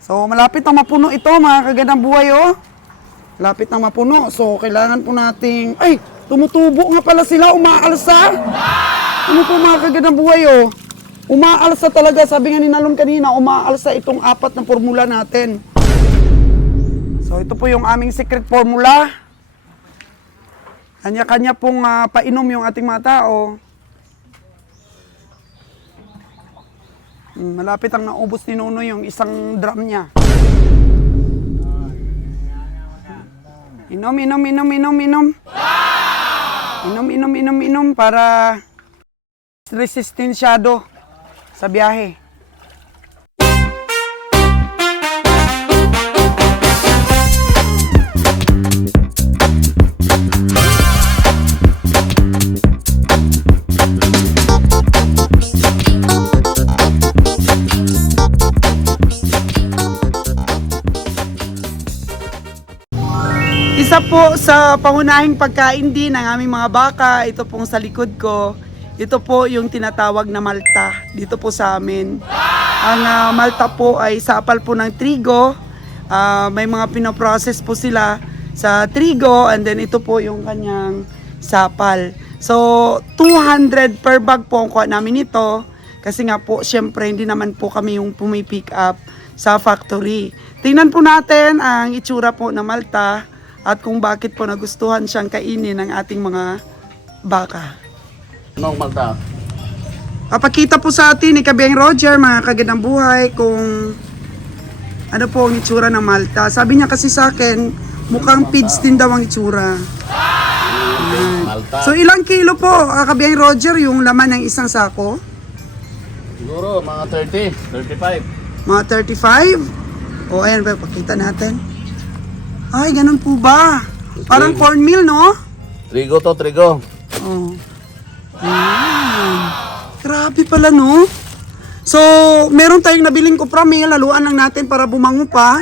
So, malapit na mapuno ito, mga kagandang buhay, oh. Malapit na mapuno. So, kailangan po nating... Ay! Tumutubo nga pala sila, umaalsa. Ano po, mga kagandang buhay, oh. Umaalsa talaga. Sabi nga ni Nalon kanina, umaalsa itong 4 na formula natin. So, ito po yung aming secret formula. Kanya-kanya pong painom yung ating mga tao. Malapit ang naubos ni Nuno yung isang drum niya. Inom, inom, inom, inom, inom. Inom, inom, inom, inom para resistensyado sa biyahe. Isa po sa pangunahing pagkain din ng aming mga baka, ito pong sa likod ko, ito po yung tinatawag na malta dito po sa amin. Ang malta po ay sapal po ng trigo, may mga pinoprocess po sila sa trigo and then ito po yung kanyang sapal. So 200 per bag po ang kuha namin ito kasi nga po syempre hindi naman po kami yung pumipick up sa factory. Tingnan po natin ang itsura po ng malta at kung bakit po nagustuhan siyang kainin ng ating mga baka. Anong malta? Papakita po sa atin ni Kabeng Roger, mga kagandang buhay, kung ano po ang itsura ng malta. Sabi niya kasi sa akin, mukhang pids din daw ang itsura. Malta. So ilang kilo po, Kabeng Roger, yung laman ng isang sako? Siguro mga 30, 35. Mga 35? O ayan, pakita natin. Ay, ganun po ba? Parang cornmeal, no? Trigo to, trigo. Oh. Ayan. Grabe pala, no? So, meron tayong nabiling kupramil, haluan lang natin para bumango pa.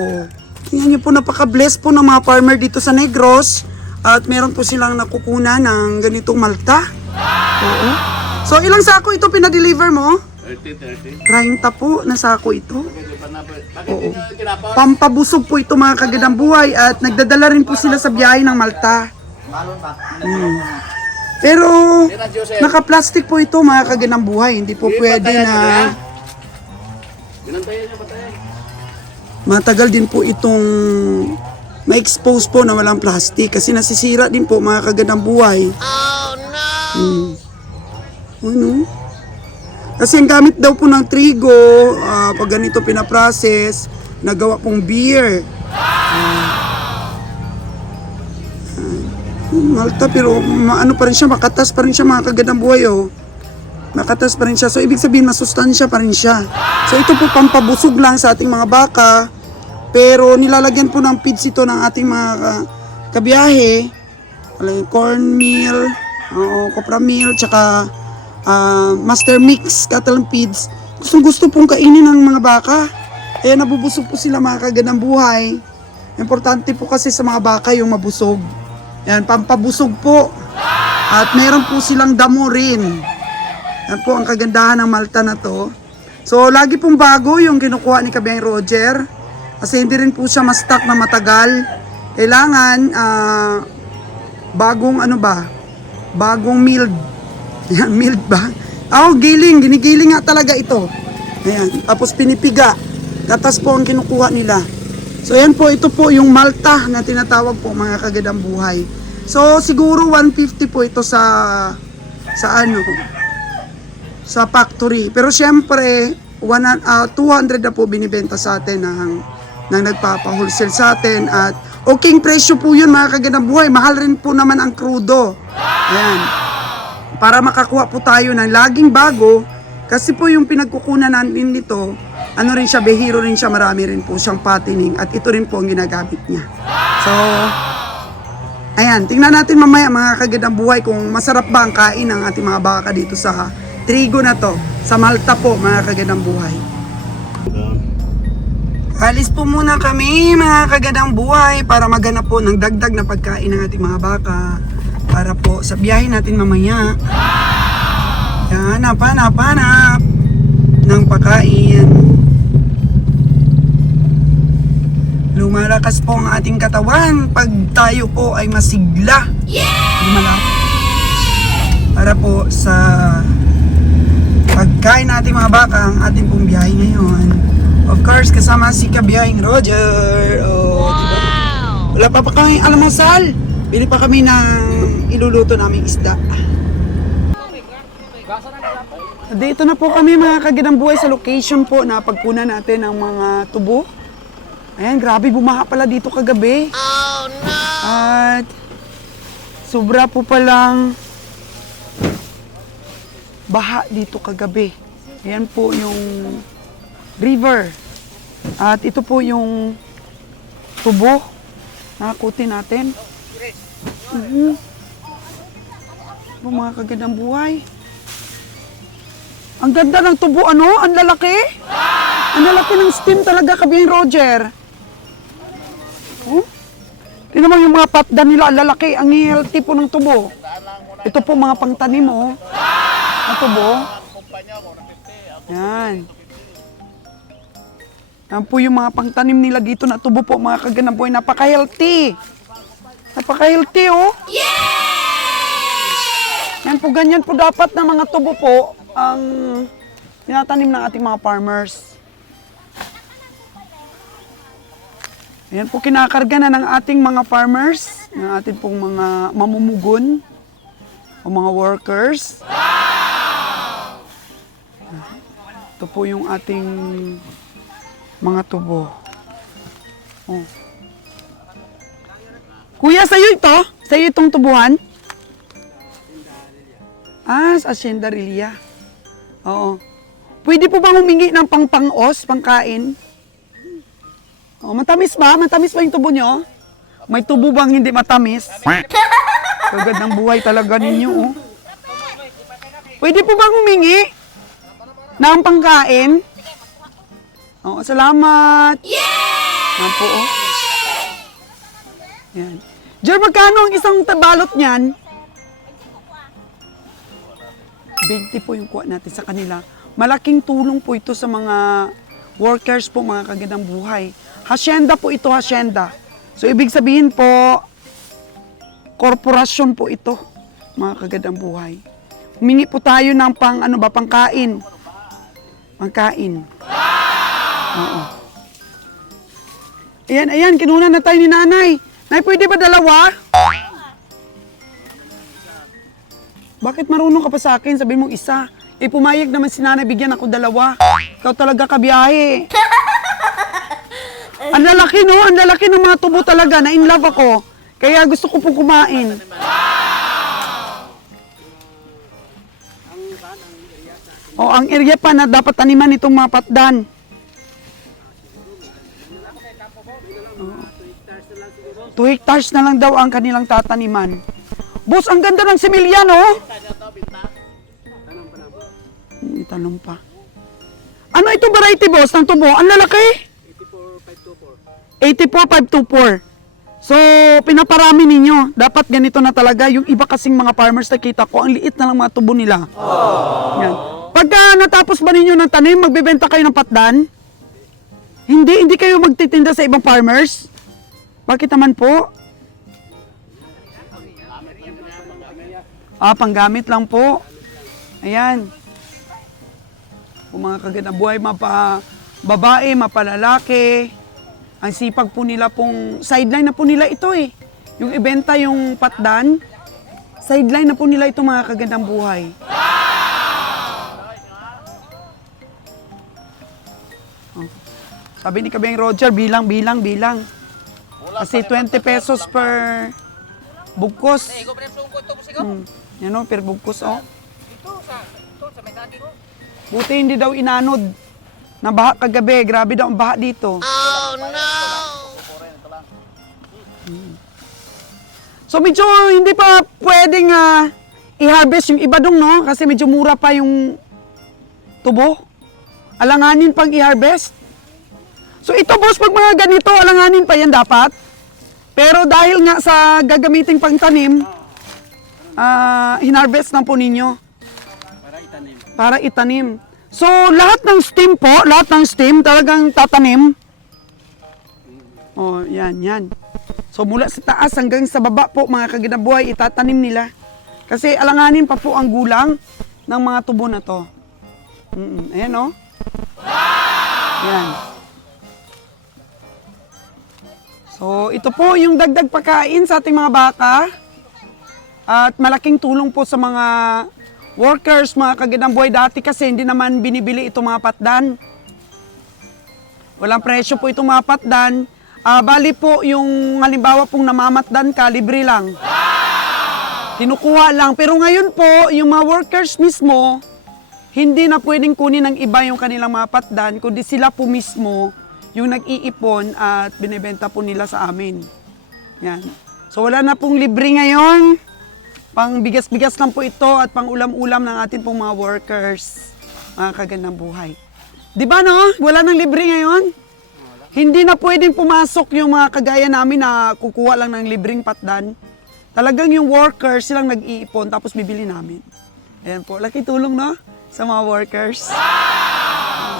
Oh. Tingnan niyo po, napaka-bless po ng mga farmer dito sa Negros. At meron po silang nakukunan ng ganitong malta. Oo. So, ilang sako ito pinadeliver mo? 30. 30 po na sako ito. Oo. Pampabusog po ito, mga kagandang buhay, at nagdadala rin po sila sa biyahe ng Malta. Pero naka-plastic po ito, mga kagandang buhay. Hindi po pwede na matagal din po itong ma-expose po na walang plastic kasi nasisira din po, mga kagandang buhay. Oh no! Ano? Kasi ang gamit daw po ng trigo, pag ganito pinaprocess, nagawa pong beer. Malta, pero ano pa rin siya, makatas pa rin siya, mga kagandang buhay, oh. Makatas pa rin siya. So, ibig sabihin, masustansya pa rin siya. So, ito po pampabusog lang sa ating mga baka, pero nilalagyan po ng feeds ito ng ating mga kabiyahe. Cornmeal, copra meal, tsaka master mix cattle feeds. Gusto pong kainin ng mga baka. Kaya nabubusog po sila, mga kagandang buhay. Importante po kasi sa mga baka yung mabusog. Yan, pampabusog po. At meron po silang damo rin. Yan po ang kagandahan ng malta na to. So lagi pong bago yung kinukuha ni Kabeng Roger. Kasi hindi rin po siya ma-stock na matagal. Kailangan bagong bagong milled. Ayan, milled ba? Giling. Ginigiling nga talaga ito. Ayan, tapos pinipiga. Gatas po ang kinukuha nila. So, ayan po, ito po yung malta na tinatawag po, mga kagandang buhay. So, siguro 150 po ito sa factory. Pero syempre, 200 na po binibenta sa atin ng nagpapa-wholesale sa atin. At okay presyo po yun, mga kagandang buhay. Mahal rin po naman ang crudo. Ayan. Para makakuha po tayo ng laging bago, kasi po yung pinagkukunan natin nito, ano rin siya, behiro rin siya, marami rin po siyang patining, at ito rin po ang ginagamit niya. So, ayan, tingnan natin mamaya, mga kagandang buhay, kung masarap ba ang kain ng ating mga baka dito sa trigo na to, sa malta po, mga kagandang buhay. Alis po muna kami, mga kagandang buhay, para maghanap po ng dagdag na pagkain ng ating mga baka. Para po sa biyahe natin mamaya. Yan, hanap ng pagkain. lumalakas po ang ating katawan pag tayo po ay masigla. Lumalaki. Para po sa pagkain natin mga baka, ang ating pong biyahe ngayon. Of course, kasama si kabiyahing Roger. Oh, diba? Wala pa kami almusal. Bili pa kami ng iluluto naming isda. Dito na po kami mga kagandang buhay sa location po na pagkunan natin ng mga tubo. Ayan, grabe bumaha pala dito kagabi. Oh no! At sobra po palang baha dito kagabi. Ayan po yung river. At ito po yung tubo. Nakakutin natin. Mga kagandang buhay. Ang ganda ng tubo, ano? Ang lalaki. Ang lalaki ng steam talaga, kabiyang Roger. Oh? Tingnan mo yung mga patdan nila, ang lalaki. Ang healthy po ng tubo. Ito po mga pangtanim, oh. Ang tubo. Yan. Yan po yung mga pangtanim nila dito na tubo po, mga kagandang buhay. Napaka-healthy. Napaka-healthy, oh. Yan po, ganyan po dapat na mga tubo po ang tinatanim ng ating mga farmers. Yan po, kinakarga na ng ating mga farmers, ng ating pong mga mamumugon o mga workers. Ito po yung ating mga tubo. Oh. Kuya, sa'yo ito? Sa'yo itong tubuhan? Sa Hacienda Rilia. Oo. Pwede po bang humingi ng pang-os, pangkain? Oh, matamis ba? Matamis ba yung tubo nyo? May tubo bang hindi matamis? Kagad ng buhay talaga ninyo, oh. Pwede po bang humingi ng pangkain? Oo, salamat. Yan po, oh. Yan. Jer, magkano ang isang balot niyan? 20 po yung kuha natin sa kanila. Malaking tulong po ito sa mga workers po, mga kagandang buhay. Hacienda po ito, hacienda. So, ibig sabihin po, korporasyon po ito, mga kagandang buhay. Humingi po tayo ng pangkain. Pangkain. Oo. Ayan, kinuha na tayo ni nanay. Nay, pwede ba dalawa? Bakit marunong ka pa sa akin? Sabi mo isa. Pumayag naman si nanay, bigyan ako dalawa. Ikaw talaga kabiyahe. Ang lalaki, no? Ang lalaki ng mga tubo talaga. Na in love ako. Kaya gusto ko pong kumain. Ang area pa na dapat taniman itong mga patdan. 2 hectares na lang daw ang kanilang tataniman. Boss, ang ganda ng similya, no? Itanong pa. Ano ito variety, boss, ng tubo? Ang lalaki? 84,524. So, pinaparami ninyo. Dapat ganito na talaga. Yung iba kasing mga farmers nakita ko, ang liit na lang mga tubo nila. Yan. Pagka natapos ba ninyo ng tanim, magbebenta kayo ng patdan? Hindi kayo magtitinda sa ibang farmers? Bakit naman po? Panggamit lang po. Ayan. Kung mga kagandang buhay, babae, mapalalaki. Ang sipag po nila pong, sideline na po nila ito eh. Yung ibenta yung patdan, sideline na po nila ito mga kagandang buhay. Sabi ni Kabeng Roger, bilang. Kasi 20 pesos per bugkos. Yan o, per bugkos o. Buti hindi daw inanod. Nabaha kagabi, grabe daw ang baha dito. Oh no! So medyo hindi pa pwedeng i-harvest yung iba dong, no? Kasi medyo mura pa yung tubo. Alanganin pang i-harvest. So ito, boss, pag mga ganito, alanganin pa yan dapat. Pero dahil nga sa gagamitin pang tanim, hinarvest lang po ninyo. Para itanim. So lahat ng stem po, talagang tatanim. Oh, yan. So mula sa taas hanggang sa baba po mga kaginabuhay, itatanim nila. Kasi alanganin pa po ang gulang ng mga tubo na to. Ayan oh. Yan. So ito po yung dagdag pagkain sa ating mga baka. At malaking tulong po sa mga workers, mga kaginabuhay dati kasi hindi naman binibili itong mga patdan. Walang presyo po itong mga patdan. Bali po yung halimbawa pong namamatdan ka, libre lang. Kinukuha lang. Pero ngayon po, yung mga workers mismo, hindi na pwedeng kunin ng iba yung kanilang mga patdan, kundi sila po mismo yung nag-iipon at binibenta po nila sa amin. Yan. So wala na pong libre ngayon. Pang bigas-bigas lang po ito at pang ulam-ulam ng ating pong mga workers. Mga kagandang buhay. Di ba no? Wala nang libre ngayon? Hindi na pwedeng pumasok yung mga kagaya namin na kukuha lang ng libreng patdan. Talagang yung workers silang nag-iipon tapos bibili namin. Ayan po, laki tulong no? Sa mga workers.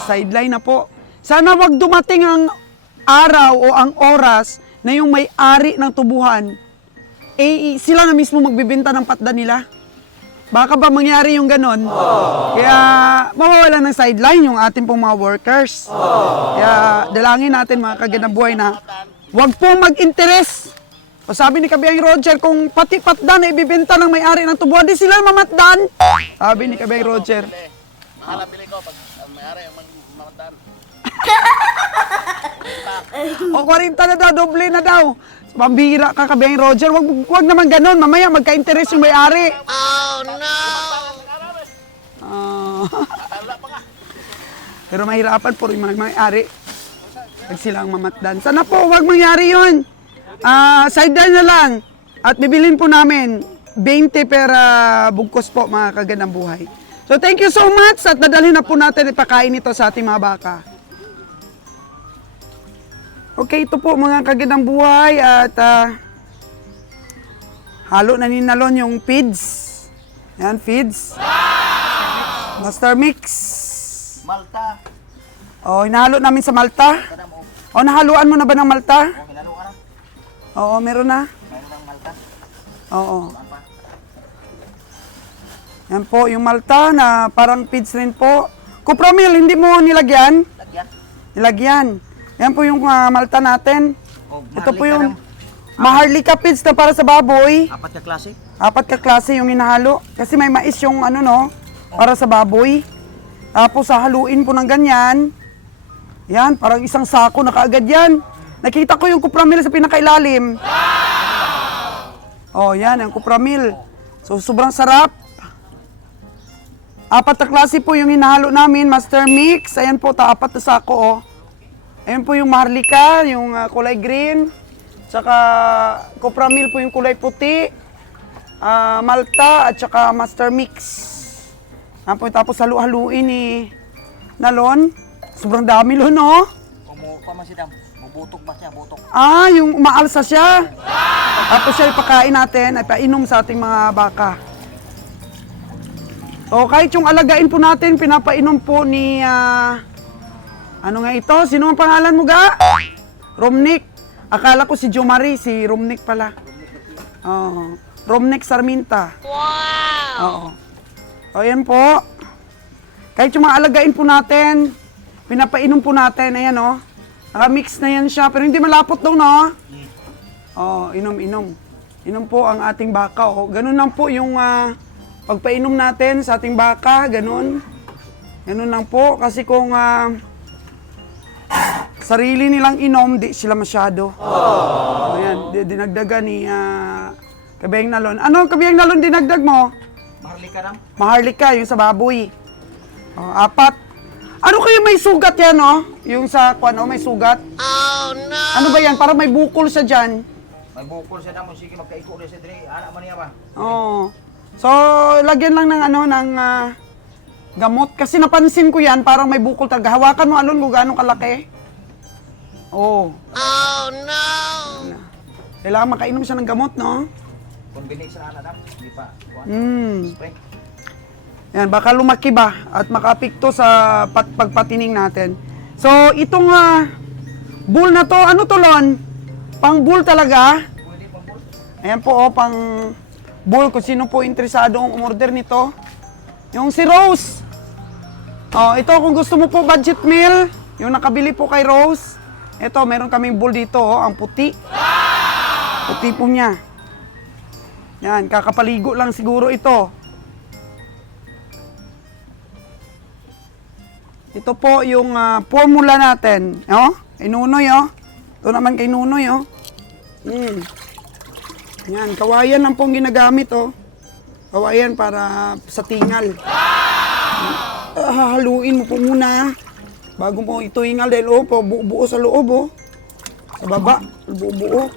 Sideline na po. Sana wag dumating ang araw o ang oras na yung may-ari ng tubuhan, sila na mismo magbibenta ng patdan nila. Baka ba mangyari yung ganon? Kaya mawawala ng sideline yung ating pong mga workers. Kaya dalangin natin mga kaganabuhay na wag pong mag-interes. O sabi ni Kabiyang Roger, kung pati patdan ay ibibenta ng may-ari ng tubuhan, di sila mamatdan. Sabi ni Kabiyang Roger. Mahal ang bili ko pag may-ari ang mamatdan. O 40 na daw, doble na daw. Pambira ka, Kabiyang Roger. Wag naman ganon. Mamaya magka-interest yung may-ari. Oh no! Pero mahirapan po rin mga may-ari. Pag sila ang mamatdan. Sana po, wag mangyari yun. Sideline na lang. At bibilin po namin 20 pera bugkos po mga kagandang buhay. So thank you so much at dadalhin na po natin ipakain ito sa ating mga baka. Okay, ito po mga kagandang buhay at halo na ni Nalon yung feeds. Yan, feeds. Master Mix. Malta. Oh, hinahalo namin sa Malta. Oh, nahaluan mo na ba ng Malta? Kinalo ka na? Oo, meron na. Mayroon ng Malta. Oo. Yan po, yung Malta na parang feeds rin po. Kupramil, hindi mo nilagyan? Lagyan. Nilagyan. Yan po yung Malta natin. Oh, Ito po yung Maharlika feeds na para sa baboy. 4 na klase. 4 kaklase yung hinahalo. Kasi may mais yung ano no, para sa baboy. Tapos haluin po ng ganyan. Yan, parang isang sako na kaagad yan. Nakita ko yung kupramil sa pinakailalim. Oh, yan, ang kupramil. So, sobrang sarap. 4 na klase po yung hinahalo namin, Master Mix. Ayan po, 4 na sako, oh. Ayan po yung Maharlika, yung kulay green. Tsaka kupramil po yung kulay puti. Malta at saka Master Mix. Ayan po, tapos halu-haluin ni Nalon. Sobrang dami lo, no? Kumuha man si Dam. Mabutok ba siya? Butok. Yung umaalsa siya. Tapos siya ipakain natin, ay painom sa ating mga baka. So kahit yung alagain po natin, pinapainom po ni, ano nga ito? Sino ang pangalan mo ga? Romnick. Akala ko si Jomari, si Romnick pala. Oo. Romnick Sarminta. Wow! Oo. O yan po. Kahit yung mga alagain po natin, pinapainom po natin. Ayan o. Naka-mix na yan siya. Pero hindi malapot daw, no? Oo, inom. Inom po ang ating baka. O, ganun lang po yung pagpainom natin sa ating baka. Ganun. Ganun lang po. Kasi kung sarili nilang inom, di sila masyado. Ayan, dinagdagan ni Kabiyang Nalon. Ano Kabiyang Nalon dinagdag mo? Maharlika Dam. Maharlika, yung sa baboy. 4. Ano kayo may sugat yan, no? Yung sa kuwan, may sugat? Oh no! Ano ba yan? Parang may bukol sa dyan. May bukol siya Dam. Sige magkaiko rin siya diri. Anak man niya ba? Oo. So, lagyan lang ng ng gamot. Kasi napansin ko yan, parang may bukol talaga. Hawakan mo, Alon, kung gaano kalaki. Oo. Oh no! Kailangan makainom siya ng gamot, no? Kung binig sa anak Dam. Hindi pa. Spray. Yan, baka lumaki ba at makapikto sa pagpatining natin. So, itong Bull na to. Ano to, Lon? Pang bull talaga? Ayan po, oh, pang bull. Kung sino po interesado ang umorder nito. Yung si Rose. Oh, ito kung gusto mo po budget meal. Yung nakabili po kay Rose. Ito, meron kaming bull dito, oh, ang puti. Puti po niya. Yan, kakapaligo lang siguro ito. Ito po yung formula natin. Oh, kay Nunoy, oh. Ito naman kay Nunoy, oh. Yan, kawayan lang pong ginagamit, oh. Kawayan para sa tingal. Haluin mo po muna. Bago mo ito hingal dahil, oh, buo sa loob, oh. Sa baba, buo.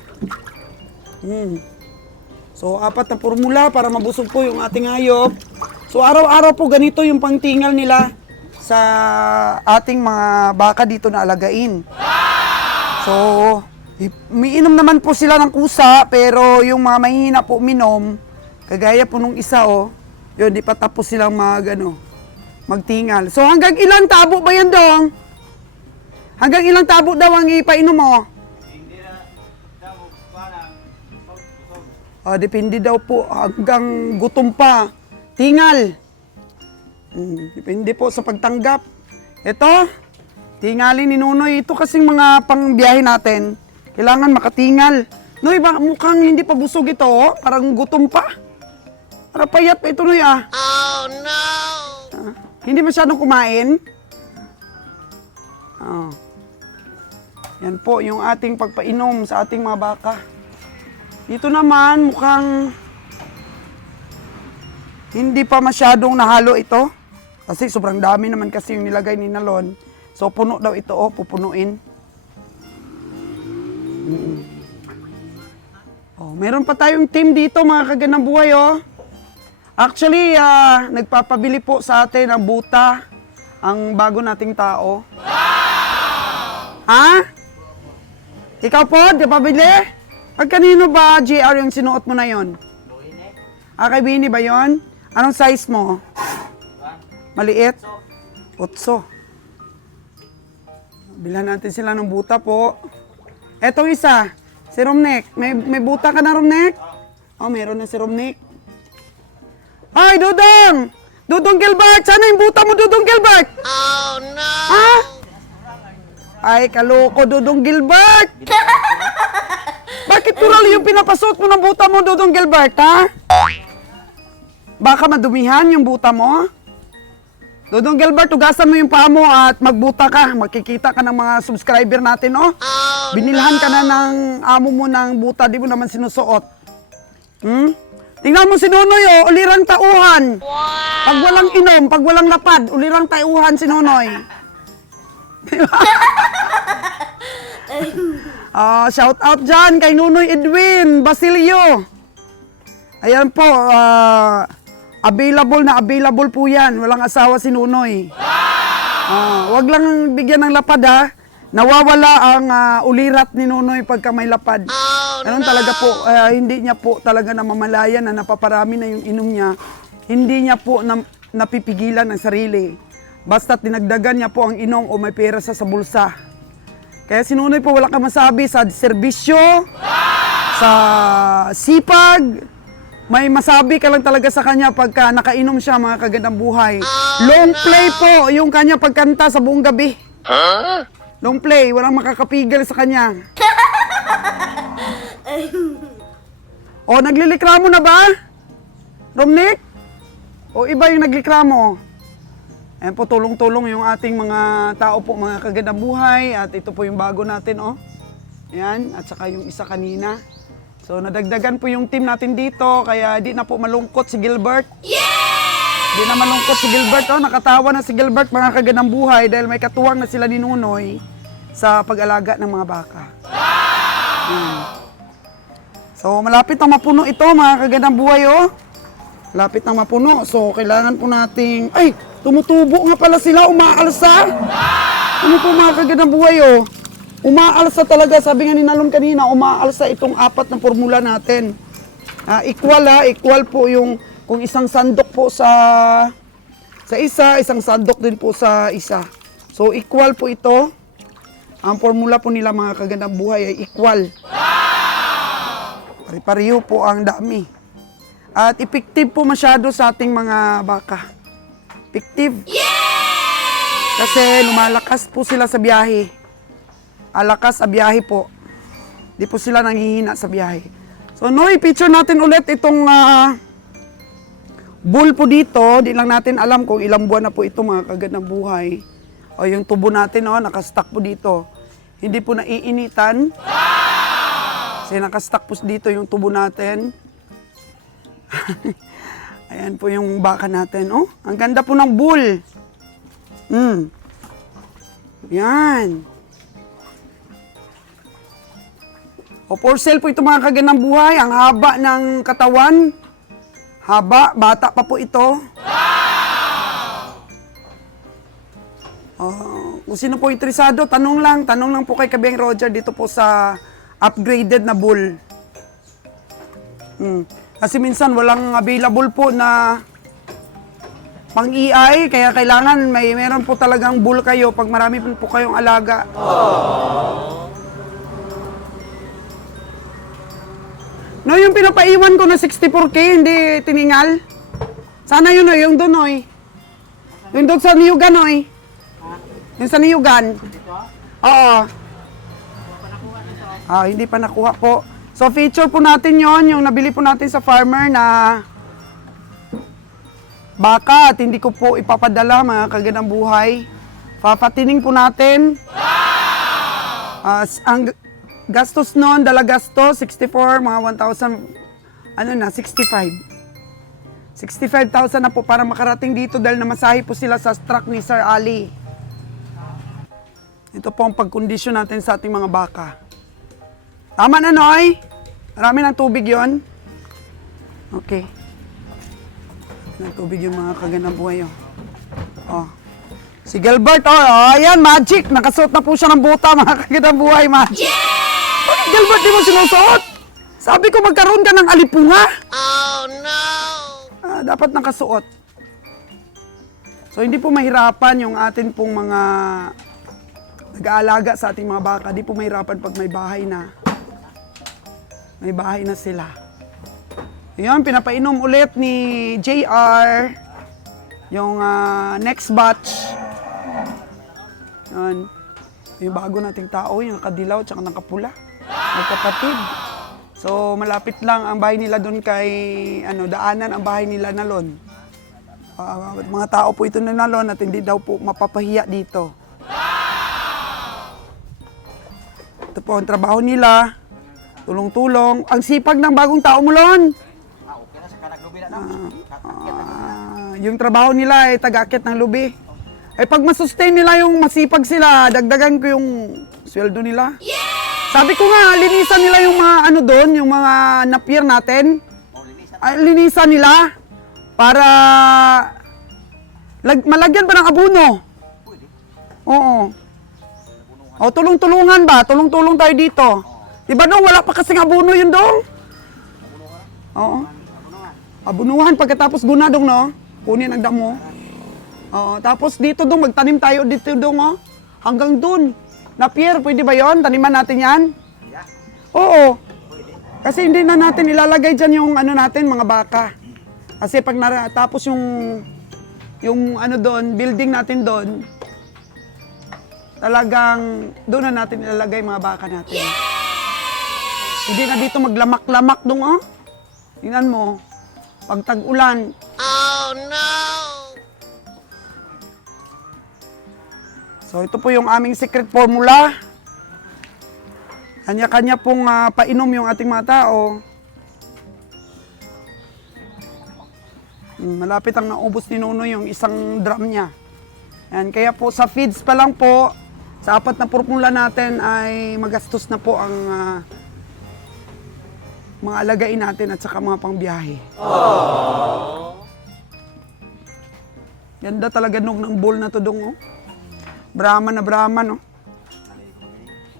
So, 4 na formula para mabusog po yung ating hayop. So, araw-araw po ganito yung pangtingal nila sa ating mga baka dito na alagain. So, umiinom naman po sila ng kusa, pero yung mga mahihina po minom, kagaya po nung isa, oh, yun, di pa tapos silang magtingal. So, hanggang ilang tabo ba yan, Dong? Hanggang ilang tabo daw ang ipainom mo? Depende daw po hanggang gutom pa. Tingal. Depende po sa pagtanggap. Ito, tingalin ni Nunoy. Ito kasing mga pangbiyahe natin. Kailangan makatingal. Noy, mukhang hindi pa busog ito. Oh. Parang gutom pa. Parang payat pa ito, Noy. Oh, no! Hindi masyadong kumain. Yan po yung ating pagpainom sa ating mga baka. Dito naman, mukhang hindi pa masyadong nahalo ito. Kasi sobrang dami naman kasi yung nilagay ni Nalon. So, puno daw ito, oh, pupunuin. Oh, meron pa tayong team dito, mga kaganang buhay, oh. Actually, nagpapabili po sa atin ng buta ang bago nating tao. Ha? Ikaw po, di pa bili? Pag kanino ba, JR, yung sinuot mo na yon? Kay Bini ba yon? Anong size mo? Maliit? 8. Bilhan natin sila ng buta po. Etong isa, si Romnek. May buta ka na, Romnek? Oh, meron na si Romnek. Ay, Dudong! Dudong Gilbert! Sana yung buta mo, Dudong Gilbert? Oh, no! Ha? Ay, kaloko, Dudong Gilbert! Bakit tural yung pinapasot mo ng buta mo, Dudong Gilbert, ha? Baka madumihan yung buta mo? Dudong Gilbert, tugasan mo yung paa mo at magbuta ka. Makikita ka ng mga subscriber natin, oh. Binilhan ka na ng amo mo ng buta, di mo naman sinusuot. Tingnan mo si Nonoy, oh, ulirang tauhan. Pag walang inom, pag walang lapad, ulirang tauhan si Nonoy. Shout out dyan kay Nunoy Edwin Basilio. Ayan po, available po yan. Walang asawa si Nunoy. Wag lang bigyan ng lapad, ha. Nawawala ang ulirat ni Nunoy pagka may lapad. Ganun talaga po, hindi niya po talaga namamalayan na napaparami na yung inom niya. Hindi niya po napipigilan ang sarili. Basta't dinagdagan niya po ang inom o may pera sa bulsa. Kaya si Nunoy po wala ka masabi sa serbisyo, sa sipag. May masabi ka lang talaga sa kanya pagka nakainom siya, mga kagandang buhay. Long play po yung kanya pagkanta sa buong gabi. Long play, walang makakapigil sa kanya. O, naglilikramo na ba? Romnick? O iba yung naglikramo? Ayan po, tulong-tulong yung ating mga tao po, mga kagandang buhay. At ito po yung bago natin, oh. Ayan, at saka yung isa kanina. So, nadagdagan po yung team natin dito, kaya di na po malungkot si Gilbert. Yeah! Di na malungkot si Gilbert, oh. Nakatawa na si Gilbert, mga kagandang buhay, dahil may katuwang na sila ni Nunoy sa pag-alaga ng mga baka. Ayan. So, malapit na mapuno ito, mga kagandang buhay, oh. Malapit na mapuno. So, kailangan po nating... Ay! Tumutubo nga pala sila, umaalsa. Ano po, mga kagandang buhay, oh. Umaalsa talaga, sabi nga ni Nalon kanina, umaalsa itong 4 na formula natin. Equal po yung, kung isang sandok po sa isa, isang sandok din po sa isa. So, equal po ito. Ang formula po nila mga kagandang buhay ay equal. Pare-pareho po ang dami. At effective po masyado sa ating mga baka. Effective. Kasi lumalakas po sila sa biyahe. Alakas sa biyahe po. Di po sila nanghihina sa biyahe. So, Noy, picture natin ulit itong bull po dito. Di lang natin alam kung ilang buwan na po ito mga kagandang buhay. O yung tubo natin, nakastack po dito. Hindi po naiinitan. Kasi nakastack po dito yung tubo natin. Ayan po yung baka natin. Oh, ang ganda po ng bull. Yan. O for sale po ito mga kagandang buhay. Ang haba ng katawan. Haba, bata pa po ito. Kung sino po interesado, tanong lang po kay Kabeng Roger dito po sa upgraded na bull. Kasi minsan walang available po na pang-EI, kaya kailangan meron po talagang bull kayo pag marami po kayong alaga. No, yung pinapaiwan ko na 64K, hindi tiningal. Sana yun, yung doon, oy. Yung doon sa Niyugan, oy. Yung sa Niyugan. Oo. Hindi pa nakuha po. So, feature po natin yon, yung nabili po natin sa farmer na baka at hindi ko po ipapadala mga kagandang buhay. Papatining po natin. Ang gastos nun, dala gastos, 64, mga 1,000, 65. 65,000 na po para makarating dito dahil namasahe po sila sa truck ni Sir Ali. Ito po ang pagkondisyon natin sa ating mga baka. Tama na, Noy? Marami ng tubig yon. Okay. Ng tubig yung mga kagandang buhay. Oh. Si Gilbert, ayan, magic. Nakasuot na po siya ng buta, mga kagandang buhay, magic. Yeah! Bakit Gilbert di mo sinusuot? Sabi ko magkaroon ka ng alipunga. Oh, no! Dapat nakasuot. So, hindi po mahirapan yung atin pong mga nag-aalaga sa ating mga baka. Di po mahirapan pag may bahay na. May bahay na sila. Ayan, pinapainom ulit ni JR yung next batch. Ayan. Yung bago nating tao, yung nakadilaw at nakapula. Magkapatid. So, malapit lang ang bahay nila doon kay, daanan ang bahay nila Nalon. Mga tao po ito na Nalon at hindi daw po mapapahiya dito. Ito po ang trabaho nila. Tulong-tulong. Ang sipag ng bagong tao mo, Lon. Okay na sa kanaglubi na Yung trabaho nila ay tagakit ng lubi. Ay pag masustain nila yung masipag sila, dagdagan ko yung sweldo nila. Yeah! Sabi ko nga, linisan nila yung mga doon, yung mga napier natin. Linisan nila para malagyan pa ng abono. Oo. O, tulong-tulungan ba? Tulong-tulong tayo dito. Diba dong, wala pa kasing abono yun dong? Oo. Abunuhan pagkatapos guna dong, no? Kunin ang damo. Oo. Tapos dito dong, magtanim tayo dito dong, oh. Hanggang dun. Napier, pwede ba yon? Taniman natin yan? Oo. Kasi hindi na natin ilalagay dyan yung natin, mga baka. Kasi pag tapos yung doon, building natin doon, talagang doon na natin ilalagay mga baka natin. Hindi na dito maglamak-lamak dong, oh. Tingnan mo. Pag tag-ulan. Oh, no! So, ito po yung aming secret formula. Kanya-kanya pong painom yung ating mga tao. Malapit ang naubos ni Nuno yung isang drum niya. Yan, kaya po sa feeds pa lang po, sa 4 na formula natin ay magastos na po ang mga alagain natin at saka mga pangbiyahe. Ganda talaga ng bowl na to dong, oh. Brahman na Brahman, no?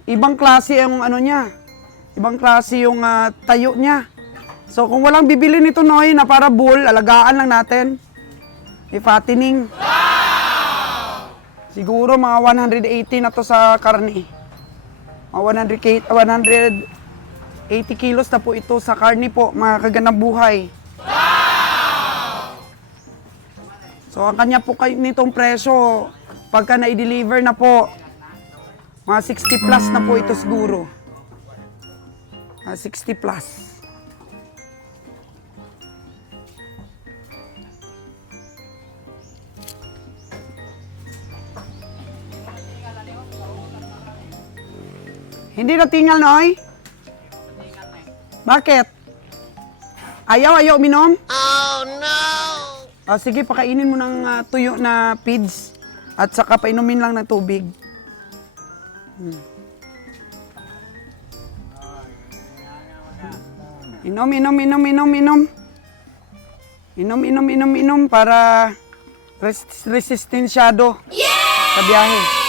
Ibang klase yung niya. Ibang klase yung tayo niya. So, kung walang bibili nito, Noy, na para bull, alagaan lang natin. I-fattening. Siguro mga 180 na to sa karne. 180 kilos na po ito sa karne po, mga kaganang buhay. So, ang kanya po nitong presyo, pagka na-deliver na po, mga 60 plus na po ito siguro. 60 plus. Hindi na tingal, Noy? Bakit? Ayaw uminom? Oh, no! Sige, pakainin mo ng tuyo na feeds at saka painumin lang ng tubig. Inom. Inom para resistensyado sa biyahe.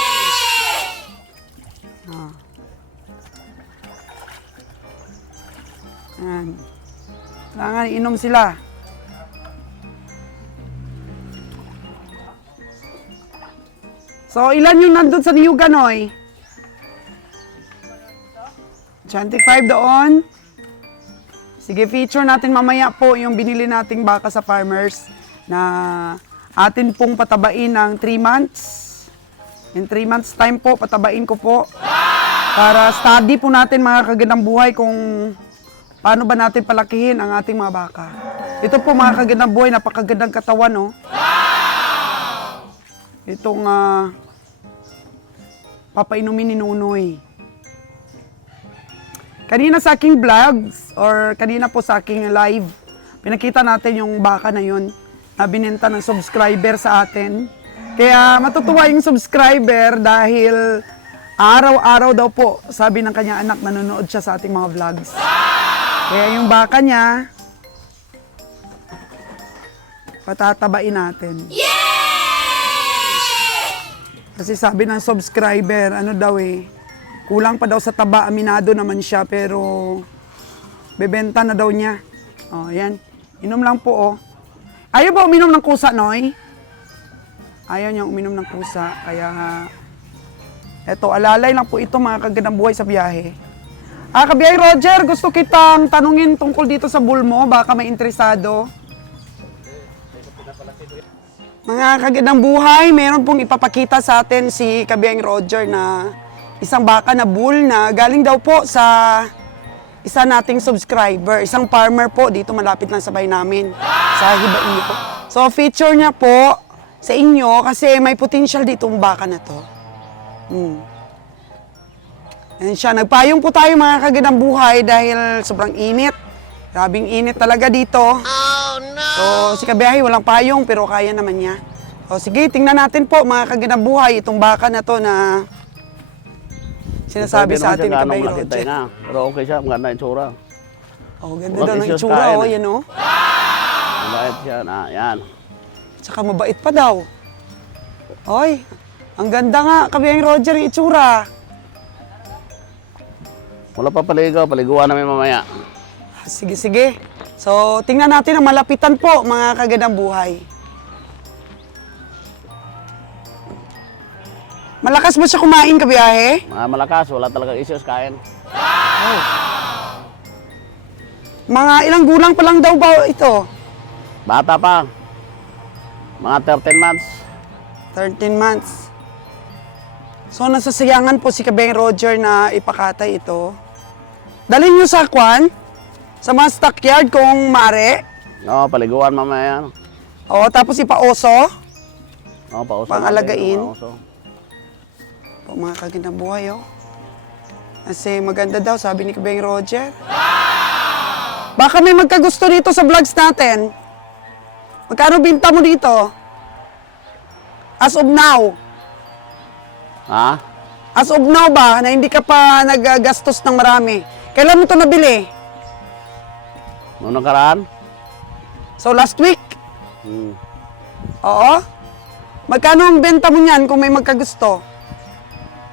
Yan. Kailangan inom sila. So, ilan yung nandun sa New Ganoy? 25 doon. Sige, feature natin mamaya po yung binili nating baka sa farmers na atin pong patabain ng 3 months. In 3 months time po, patabain ko po. Para study po natin mga kagandang buhay kung paano ba natin palakihin ang ating mga baka. Ito po mga kagandang buhay, napakagandang katawan, no? Itong papainumin ni Nunoy. Kanina sa aking vlogs, or kanina po sa aking live, pinakita natin yung baka na yun na binenta ng subscriber sa atin. Kaya matutuwa yung subscriber dahil araw-araw daw po, sabi ng kanyang anak, nanonood siya sa ating mga vlogs. Kaya yung baka niya, patatabain natin. Kasi sabi ng subscriber, ano daw kulang pa daw sa taba, aminado naman siya, pero bebenta na daw niya. O, yan. Inom lang po, oh. Ayaw ba uminom ng kusa, Noy? Ayaw niya uminom ng kusa, kaya eto, alalay lang po ito mga kagandang buhay sa biyahe. Kabiyahe Roger, gusto kitang tanungin tungkol dito sa bull mo, baka may interesado. Mga kagandang buhay, meron pong ipapakita sa atin si Kabiyang Roger na isang baka na bull na galing daw po sa isa nating subscriber, isang farmer po dito malapit lang sa bahay namin, sa Hibaio. So feature niya po sa inyo kasi may potential dito ang baka na to. Yan siya, nagpayong po tayo mga kagandang buhay dahil sobrang init. Grabing init talaga dito. Oh, no! So, si Kabiyahe walang payong pero kaya naman niya. O sige, tingnan natin po mga kagandang buhay itong baka na to na sinasabi sa atin ni Kabiyahe Roger. Pero okay siya, maganda yung tsura. Oh, ganda daw ng itsura, oh, yan oh. Mabait siya, yan. Tsaka mabait pa daw. Oy, ang ganda nga, Kabiyahe Roger, yung itsura. Wala pa paligaw, paliguan namin mamaya. Sige, sige. So, tingnan natin ang malapitan po, mga kagandang buhay. Malakas ba siya kumain, Kabiyahe? Malakas, wala talagang issues kain. Oh. Mga ilang gulang pa lang daw ba ito? Bata pa. Mga 13 months. 13 months. So, nasasayangan po si Kabeng Roger na ipakatay ito. Dalhin nyo sa kwan, sa mga stockyard kung mare. Oo, paliguan mamaya. Oo, tapos ipaoso. Oo, pauso. Pangalagain. Pauso. Po, mga kagandang buhay, oh. Kasi maganda daw, sabi ni Kabeng Roger. Baka may magkagusto dito sa vlogs natin. Magkano binta mo dito? As of now. Ha? As of now ba, na hindi ka pa nagagastos ng marami? Kailan mo ito nabili? Noong nakaraan? So last week? Oo. Magkano ang benta mo niyan kung may magkagusto?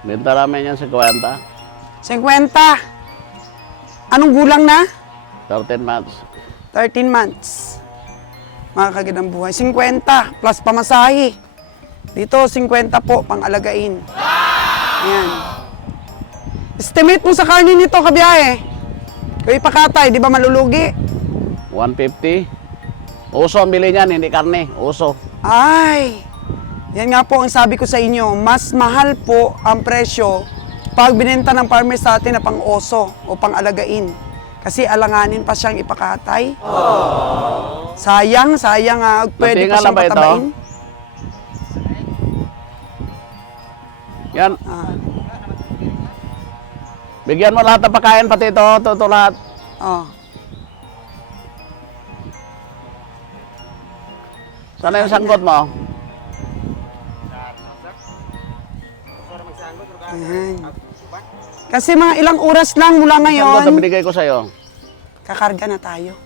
Benta namin yan sa 50. 50. Anong gulang na? 13 months. 13 months. Mga kagandang buhay. 50 plus pamasahe. Dito, 50 po, pang-alagain. Ayan. Estimate mo sa karne nito, kabiyahe. Kung ipakatay, di ba malulugi? 150. Uso ang bili niyan, hindi karne. Uso. Ay, yan nga po ang sabi ko sa inyo, mas mahal po ang presyo pag binenta ng farmer sa atin na pang-oso o pang-alagain. Kasi alanganin pa siyang ipakatay. Sayang, pwede pa Matinga lang siyang ba ito? patabain. Yan. Ah, Bigyan mo lahat ng pagkain, pati ito lahat. oh. Sana yung sangkot mo? Ayan. Kasi mga ilang oras lang mula Sangkot ang ngayon, binigay ko sa'yo. kakarga na tayo.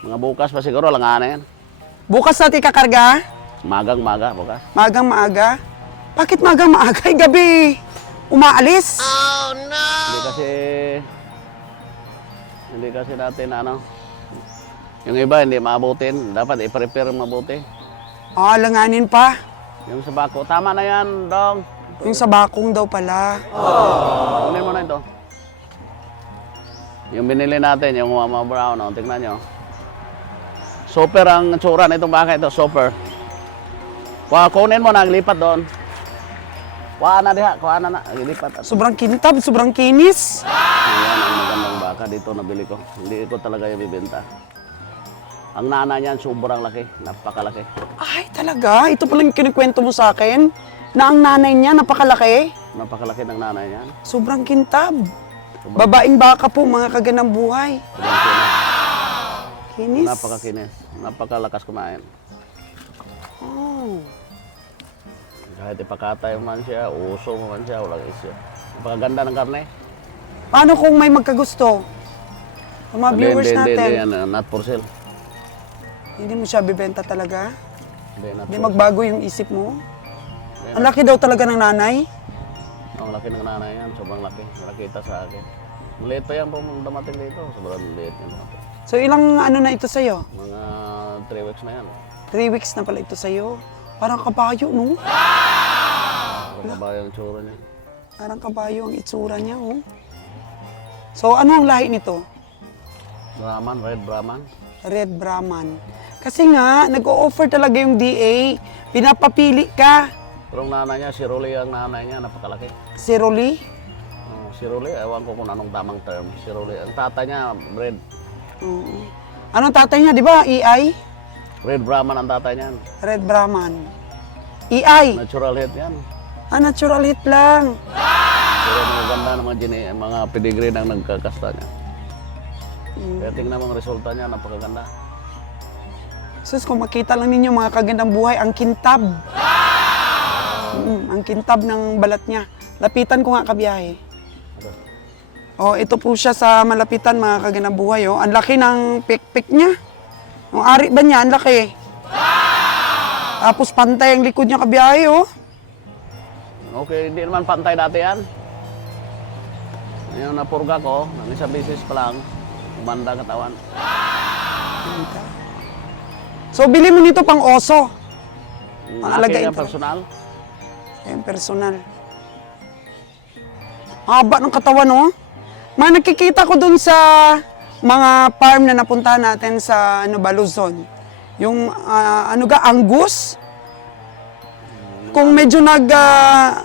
Mga bukas pa siguro, langanan yan. Bukas natin kakarga, Magang-maga, bukas. magang maaga. Bakit magang maaga? Ay, gabi umaalis. Hindi kasi natin yung iba hindi maabutin. Dapat i-prepare mabuti. Ah, langanin pa. Yung sa bako, tama na yan, Dong. Yung sa bakong daw pala. Kunin mo na ito. Yung binili natin, yung Mama Brown, tingnan nyo. Super ang tsura na itong baka ito, super. Kunin mo na, lipat doon. Kuha na diha, kuha na, lipat. Sobrang kintab, sobrang kinis. Ayan ang magandang baka dito nabili ko. Hindi ko talaga yung bibenta. Ang nana niyan, sobrang laki, napakalaki. Ay, talaga? Ito palang kinikwento mo sa akin? Na ang nanay niya, napakalaki? Napakalaki ng nanay niyan. Sobrang kintab. Babaeng baka po, mga kaganang buhay. Sobrang Kinis. napakakinis, napakalakas kumain. Oh. Kahit ipakatay man siya, uso man siya, walang isyo. Napakaganda ng karne. Paano kung may magkagusto? Ang mga viewers natin, Hindi, yan, not for sale. hindi mo siya bibenta talaga? Hindi, not Hindi for magbago yung isip mo? sale. Ang laki daw talaga ng nanay? Ang laki ng nanay yan, sobrang laki. Nakita sa akin. Maliit pa yan po dumating dito, sobrang liit yan dumating. So ilang ano na ito sa'yo? Mga 3 weeks na yan. 3 weeks na pala ito sa'yo. Parang kabayo, no? Ang kabayo ang tsura niya. Parang kabayo ang itsura niya, oh. So ano ang lahi nito? Brahman, red Brahman. Red Brahman. Kasi nga, nag-o-offer talaga yung DA. Pinapapili ka. Pero ang nanay niya, si Rolly ang nanay niya, napakalaki. Si Rolly. Si Rolly, ewan ko kung anong tamang term. Si Rolly, ang tatay niya, red. Oo. Anong tatay niya, di ba? EI? Red Brahman ang tatay niyan. Red Brahman. EI. Natural head yan. Ah, natural hit lang. Pero maganda ng mga pedigree ng nagkakasta niya. Kaya tingnan mo ang resulta niya, napakaganda. Sus, kung makita lang ninyo mga kagandang buhay, ang kintab. Ang kintab ng balat niya. Lapitan ko nga kabiyahe. Oh, ito po siya sa malapitan mga kagandang buhay. Oh. Ang laki ng pik-pik niya. Ang ari ba niya, ang laki. Tapos pantay ang likod niya kabiyahe. Oh. Okay, hindi naman pantay dati yan. Yung napurga ko, ng isang beses pa lang, umanda katawan. So, bili mo nito pang oso. Pangalaga Akin ito. yung personal. Ayan, personal. Haba ng katawan, no? Nakikita ko dun sa mga farm na napunta natin sa Luzon. Yung, Angus. Kung medyo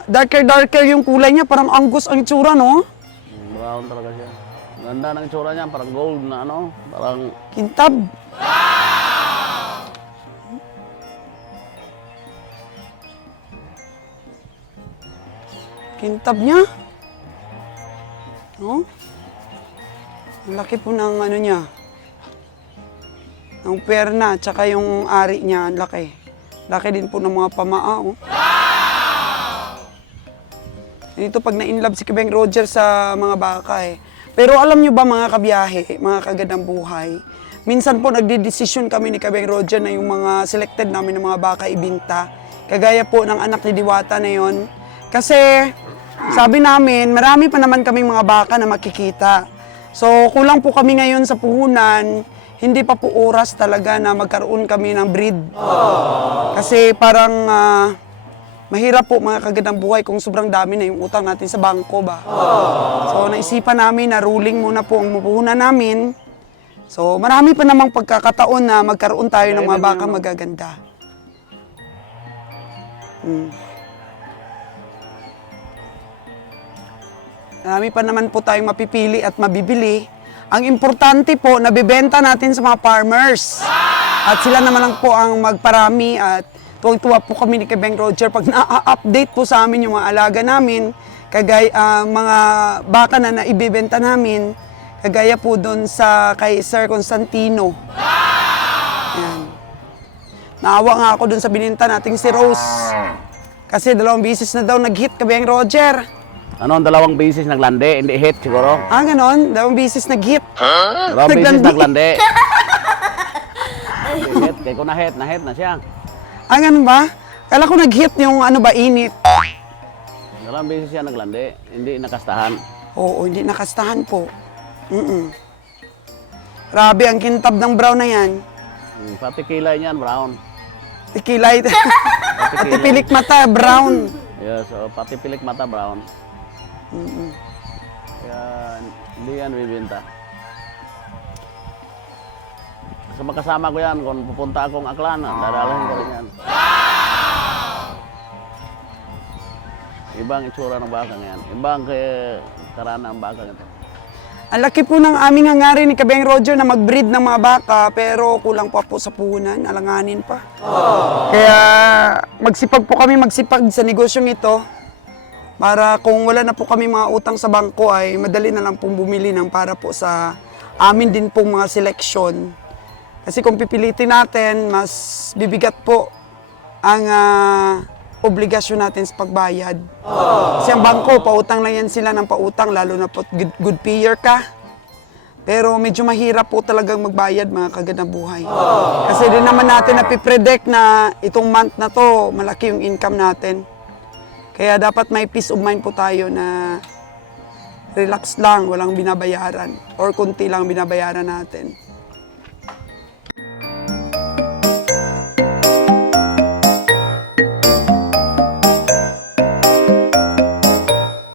darker yung kulay niya, parang Angus ang itsura, no? Brown talaga siya. Ganda ng itsura niya, parang gold na parang Kintab. Kintab niya. No? Ang laki po ng niya. Ng perna, tsaka yung ari niya, ang laki. Laki din po ng mga pamaa, oh. Dito pag na-inlove si Kabeng Roger sa mga baka, eh. Pero alam nyo ba mga kabiyahe, mga kagandang buhay, minsan po nagdidesisyon kami ni Kabeng Roger na yung mga selected namin ng mga baka ibinta. Kagaya po ng anak ni Diwata na yon. Kasi sabi namin, marami pa naman kaming mga baka na makikita. So kulang po kami ngayon sa puhunan, hindi pa po oras talaga na magkaroon kami ng breed. Kasi parang mahirap po mga kagandang buhay kung sobrang dami na yung utang natin sa bangko ba. So naisipan namin na ruling muna po ang puhunan namin. So marami pa namang pagkakataon na magkaroon tayo ng mga baka magaganda. Marami pa naman po tayong mapipili at mabibili. Ang importante po, nabibenta natin sa mga farmers. At sila naman lang po ang magparami at tuwang-tuwa po kami ni Beng Roger pag na-update po sa amin yung mga alaga namin, kagaya mga baka na naibibenta namin, kagaya po doon sa kay Sir Constantino. Yan. Naawa nga ako doon sa bininta nating si Rose. Kasi 2 beses na daw nag-hit Beng Roger. Ano, 2 beses naglande, hindi hit siguro. Ah, ganon? 2 beses nag-hit. 2 beses naglande. Hindi hit, kaya ko na-hit na siya. Ah, ganun ba? Kala ko nag-hit yung ano ba, init. 2 beses siya naglande, hindi nakastahan. Oo, hindi nakastahan po. Grabe, ang kintab ng brown na yan. Pati kilay niyan, brown. Tikilay. Pati pilik mata, brown. Yes, so pati pilik mata, brown. Kaya hindi yan bibenta. Sa makasama ko yan, kung pupunta akong Aklan, dadalhin ko rin yan. Ibang itsura ng baka ngayon. Ibang karana ang baka nito. Ang laki po ng aming hangarin ni Beng Roger na mag-breed ng mga baka, pero kulang pa po sa puhunan, alanganin pa. Kaya magsipag po kami sa negosyong ito, para kung wala na po kami mga utang sa bangko ay madali na lang pong bumili ng para po sa amin din pong mga seleksyon. Kasi kung pipilitin natin, mas bibigat po ang obligasyon natin sa pagbayad. Kasi ang bangko, pautang lang yan sila ng pautang, lalo na po good payer ka. Pero medyo mahirap po talagang magbayad mga kagandang buhay. Kasi din naman natin napipredict na itong month na to, malaki yung income natin. Kaya dapat may peace of mind po tayo na relax lang, walang binabayaran or kunti lang binabayaran natin.